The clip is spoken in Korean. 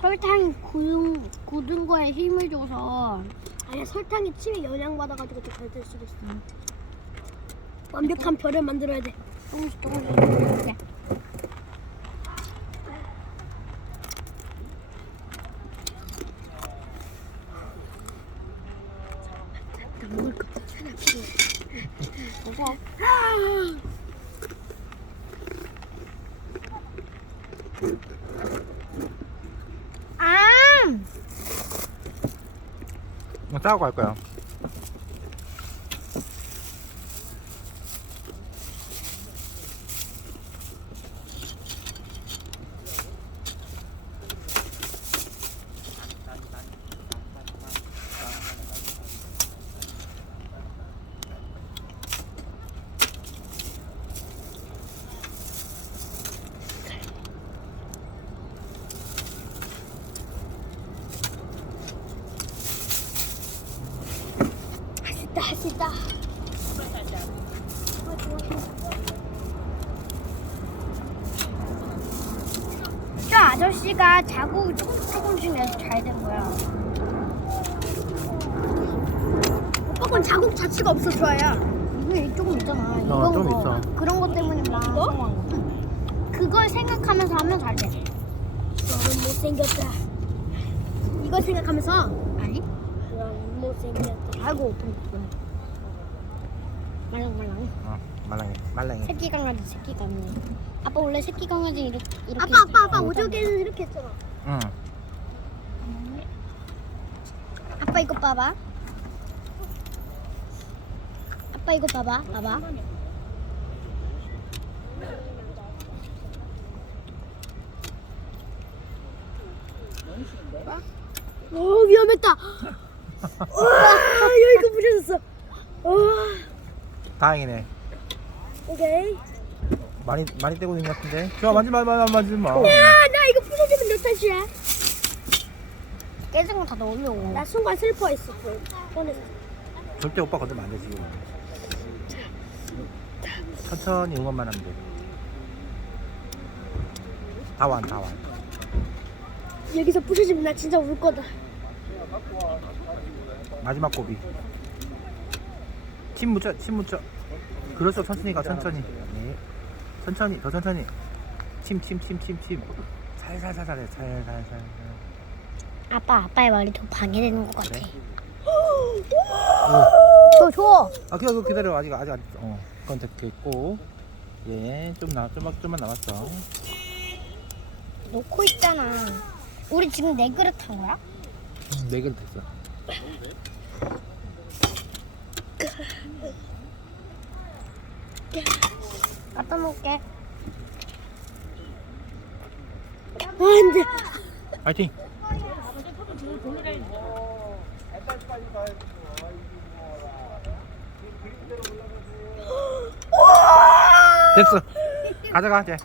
설탕이 굳은, 굳은 거에 힘을 줘서 아니야 설탕이 침에 영향 받아가지고 더 잘 될 수도 있어. 완벽한 별을 만들어야 돼. 조금씩 조금씩 이렇게. 나 먹을 거 하나 필요해. 무서워. 아! 이거 싸고 갈 거야. 할수 있다 할수 있다. 저 아저씨가 자국 조금씩 조금씩 내서 잘 된 거야. 오빠 건 자국 자체가 없어 좋아야. 이게 조금 있잖아. 이런 어, 좀 거. 있어. 그런 것 때문에 막 성공한 거. 그걸 생각하면서 하면 잘 돼. 너는 못생겼다. 이걸 생각하면서 아니? 너는 못생겼다. 아이고, 말랑 말랑. 어, 말랑해, 말랑해. 새끼 강아지, 새끼 강아지. 아빠 원래 새끼 강아지 이렇게 이렇게. 아빠 아빠 아빠 오저개는 이렇게 했잖아. 응. 아빠 이거 봐봐. 아빠 이거 봐봐, 봐봐. 오 위험했다. 와 여기가 부셔졌어. 와 다행이네. 오케이. 많이 많이 떼고 있는 것 같은데. 좋아, 만지 마, 마, 만지 마. 야나 이거 부서지면 몇 탓이야? 깨진 거다 넣으려. 나 순간 슬퍼했어. 꺼내서. 절대 오빠 건들면 안 돼, 지금. 천천히 응원만 하면 돼. 다 완, 다 완. 여기서 부서지면 나 진짜 울 거다. 마지막 고비. 침 묻혀, 침 묻혀. 그렇죠, 천천히 가, 천천히. 네. 천천히, 더 천천히. 침, 침, 침, 침, 침. 살살살살 해, 살살살살. 아빠, 아빠의 말이 더 방해되는 것 같아. 그래? 줘, 줘. 아, 기다려, 기다려. 아직, 아직, 아직. 어, 그건 됐고. 예, 좀 나, 좀만, 좀만 남았어. 놓고 있잖아. 우리 지금 네 그릇 한 거야? 음, 네 개를 됐어. 갖다 놓을게. 아, 안 돼. 파이팅! 됐어. 가져가, 이제.